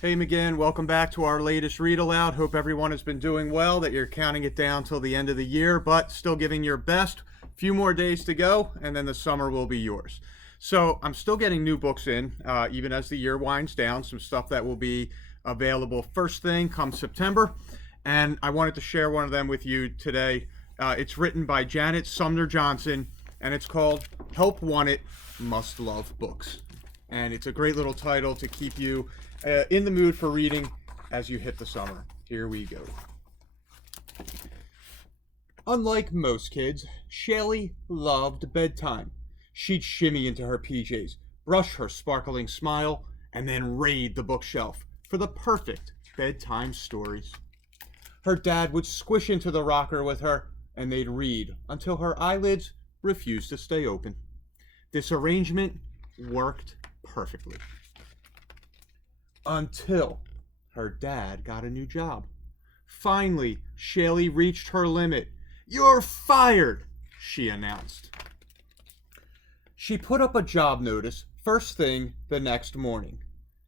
Hey McGinn, welcome back to our latest read aloud. Hope everyone has been doing well, that you're counting it down till the end of the year, but still giving your best. Few more days to go, and then the summer will be yours. So I'm still getting new books in, even as the year winds down, some stuff that will be available first thing come September. And I wanted to share one of them with you today. It's written by Janet Sumner Johnson, and it's called Help Wanted, Must Love Books. And it's a great little title to keep you in the mood for reading as you hit the summer. Here we go. Unlike most kids, Shelly loved bedtime. She'd shimmy into her PJs, brush her sparkling smile, and then raid the bookshelf for the perfect bedtime stories. Her dad would squish into the rocker with her, and they'd read until her eyelids refused to stay open. This arrangement worked perfectly. Until her dad got a new job. Finally, Shelly reached her limit. "You're fired," she announced. She put up a job notice first thing the next morning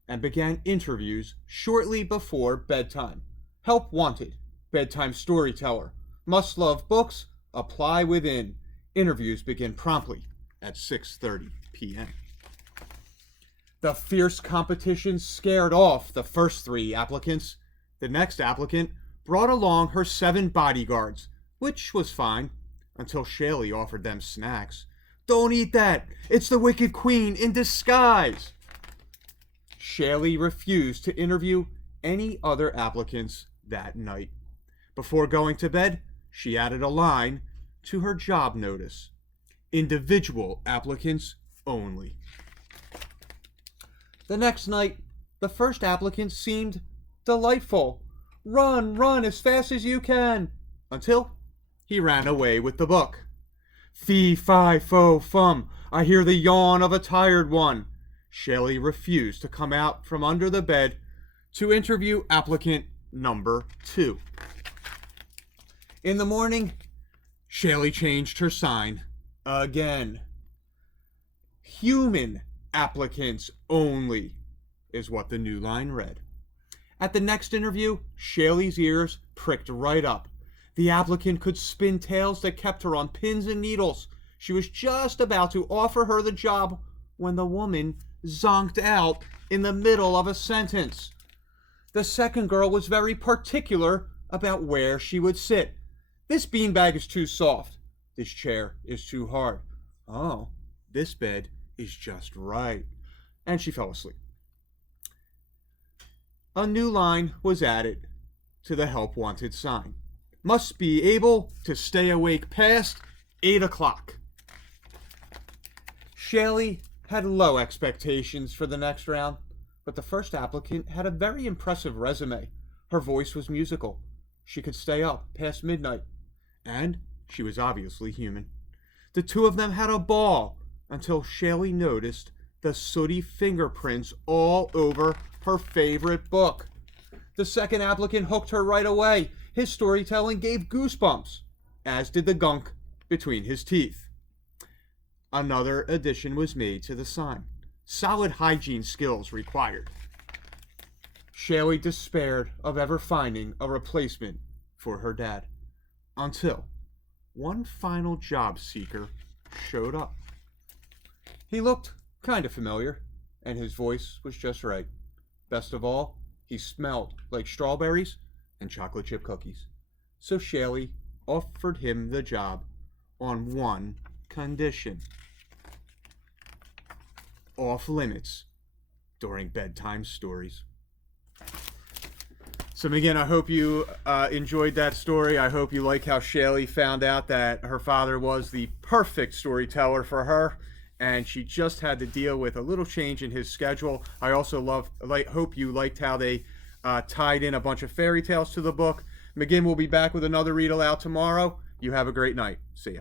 and began interviews shortly before bedtime. Help wanted, bedtime storyteller. Must love books, apply within. Interviews begin promptly at 6:30 p.m. The fierce competition scared off the first 3 applicants. The next applicant brought along her 7 bodyguards, which was fine, until Shelly offered them snacks. "Don't eat that! It's the Wicked Queen in disguise!" Shelly refused to interview any other applicants that night. Before going to bed, she added a line to her job notice. Individual applicants only. The next night, the first applicant seemed delightful. "Run, run as fast as you can," until he ran away with the book. "Fee, fi, fo, fum, I hear the yawn of a tired one." Shelly refused to come out from under the bed to interview applicant number 2. In the morning, Shelly changed her sign again. "Human applicants only," is what the new line read. At the next interview, Shelly's ears pricked right up. The applicant could spin tales that kept her on pins and needles. She was just about to offer her the job when the woman zonked out in the middle of a sentence. The second girl was very particular about where she would sit. "This beanbag is too soft. This chair is too hard. Oh, this bed is just right." And she fell asleep. A new line was added to the help wanted sign. "Must be able to stay awake past 8 o'clock." Shelly had low expectations for the next round, but the first applicant had a very impressive resume. Her voice was musical. She could stay up past midnight, and she was obviously human. The two of them had a ball until Shelly noticed the sooty fingerprints all over her favorite book. The second applicant hooked her right away. His storytelling gave goosebumps, as did the gunk between his teeth. Another addition was made to the sign. "Solid hygiene skills required." Shelly despaired of ever finding a replacement for her dad, until one final job seeker showed up. He looked kind of familiar, and his voice was just right. Best of all, he smelled like strawberries and chocolate chip cookies. So Shelly offered him the job on one condition: off limits during bedtime stories. So again, I hope you enjoyed that story. I hope you like how Shelly found out that her father was the perfect storyteller for her, and she just had to deal with a little change in his schedule. I also hope you liked how they tied in a bunch of fairy tales to the book. McGinn will be back with another read aloud tomorrow. You have a great night. See ya.